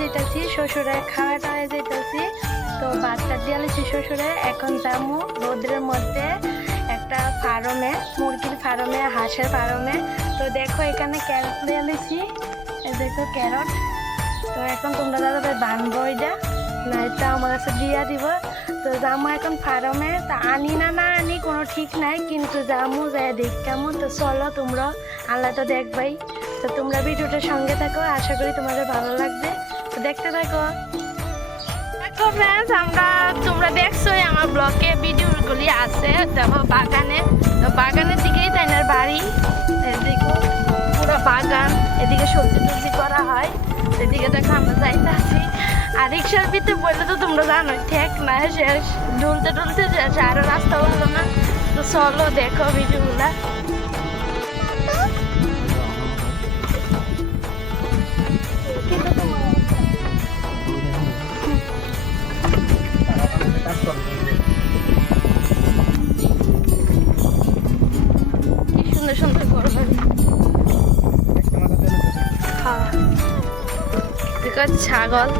যেতেছি শ্বশুরে খাওয়া টাওয়া যেতেছি, তো বাচ্চা দিয়ালেছি শ্বশুরে। এখন যামু রৌদ্রের মধ্যে একটা ফার্মে, মুরগির ফার্মে, হাঁসের ফার্মে। তো দেখো এখানে ক্যারট দিয়ালেছি এই দেখো ক্যারট। তো এখন তোমরা দাদা বানবো এটা নয়তো আমার কাছে দিয়া দিব। তো যামু এখন ফার্মে। তা আনি না না আনি কোনো ঠিক নাই, কিন্তু যামু যায় দেখ কেমন। তো চলো তোমরা আল্লাহ তো দেখবাই। তো তোমরা ভিডিওটার সঙ্গে থাকো, আশা করি তোমাদের ভালো লাগবে। দেখতে থাকো। দেখো ফ্রেন্ডস আমরা, তোমরা দেখছোই আমার ব্লগে ভিডিওগুলি আছে। দেখো বাগানে, তো বাগানের দিকেই তাইনার বাড়ি। এই দেখো পুরো বাগান, এদিকে সবজি টবজি করা হয়। এদিকে দেখো আমরা যাইতেছি। আর রিক্সার ভিতরে বললে তো তোমরা জানো ঠেক না, শেষ। ডুলতে ডুলতে শেষ আরও রাস্তা ভালো না। তো চলো দেখো ভিডিওগুলা। ছাগল।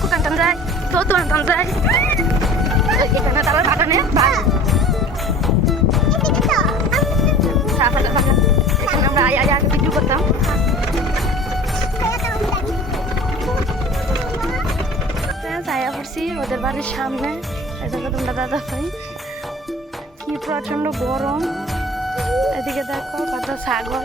পাকু টানটান যাই তো টানটান যাই এখানে তারা বাগানে বাগান সাফাটা বাগান এখানে আমরা আয় আগে ভিডিও করতাম। আয়া পড়ছি ওদের বাড়ির সামনে। এদিকে তোমরা দাদা ভাই। কি প্রচণ্ড গরম। এদিকে দেখো কত ছাগল।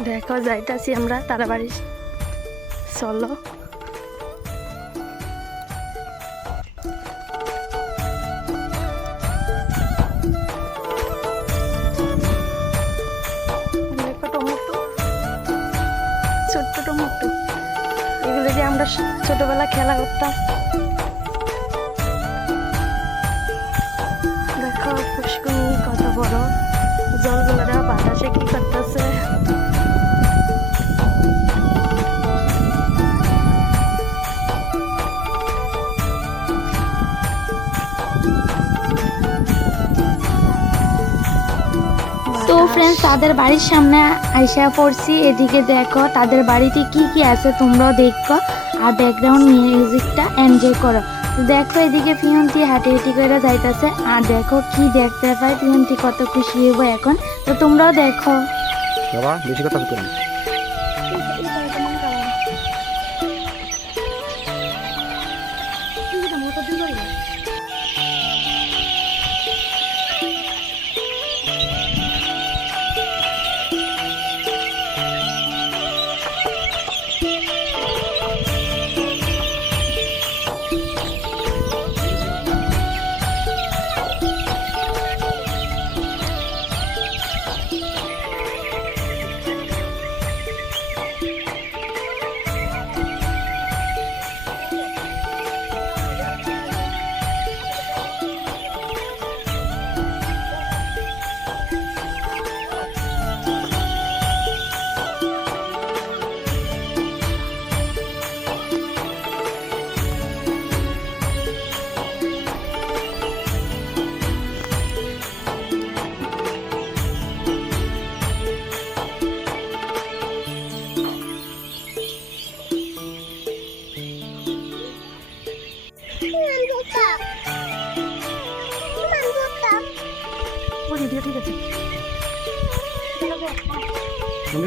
দেখো, যাইতাছি আমরা তারাবাড়ি। চলো। দেখো ছোট্ট আমরা ছোটবেলা খেলা করতাম। দেখো পুষ্কুনি কত বড়। জলগুলো বাতাসে কি করতেছে তাদের বাড়ির সামনে আইসা পড়ছি। এদিকে দেখো তাদের বাড়িতে কি কি আছে তোমরাও দেখো। আর ব্যাকগ্রাউন্ড মিউজিকটা এনজয় করো। দেখো এদিকে পিয়ন্তি হাঁটি হাঁটি করে যাইতাছে। আর দেখো কি দেখতে পাই পিয়ন্তি কত খুশি হইব এখন। তো তোমরাও দেখো। বাবা বেশি কথা বলতে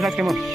próxima.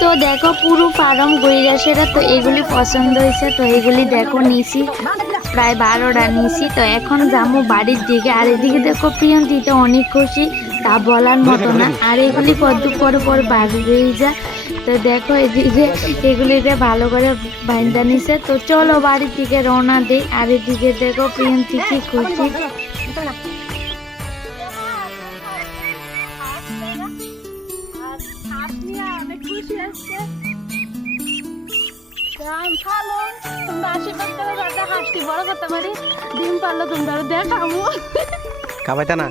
তো দেখো পুরো ফার্ম গইরা সেটা তো এগুলি পছন্দ হয়েছে, তো এগুলি দেখো নিছি। প্রায় বারোটা নিছি, তো এখন যাব বাড়ির দিকে। আর এদিকে দেখো প্রিয়ন্তিতে অনেক খুশি, তা বলার মতো না। আর এগুলি কত পরে পর বাড়ি যায়। তো দেখো এদিকে এগুলিকে ভালো করে বাইন্দা নিছে, তো চলো বাড়ির দিকে রওনা দিই। আর এদিকে দেখো প্রিয়ন্তি কি খুশি ভালো না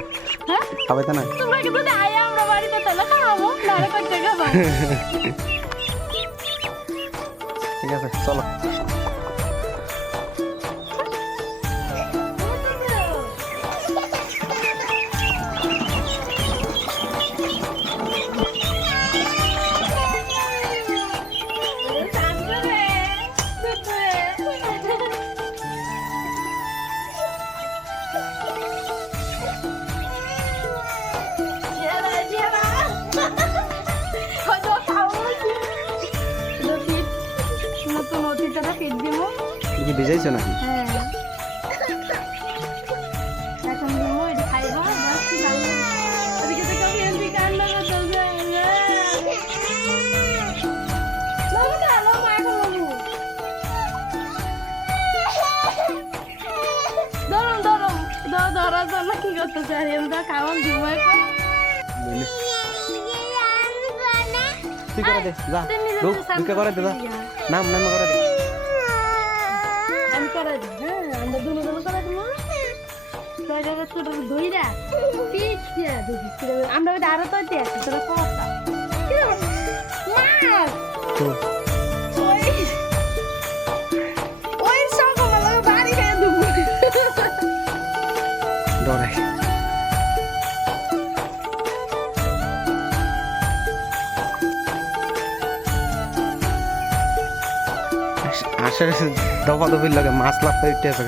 হ্যাঁ তো না? তোমরা কিন্তু দেয় আমরা বাড়িতে তাহলে খাব নারে করতে খাব ঠিক আছে চলো। খাওয়ান দিব এখন তুই করে দে? যা। তুই নিজে ঢুক। নিজে ঢুকে করে দে যা। সামনে নাম নাম করে দে। তোরা ছোট ধইরা ঠিক আমরা ওইটা আরও তো দিয়ে আছি তোরা কথা মাছ তো? ওই ওই সব আমার বাড়ি খেয়ে দেবো। ডরে আসলে দফা দফির লাগে মাছ লাভ করে উঠে আছে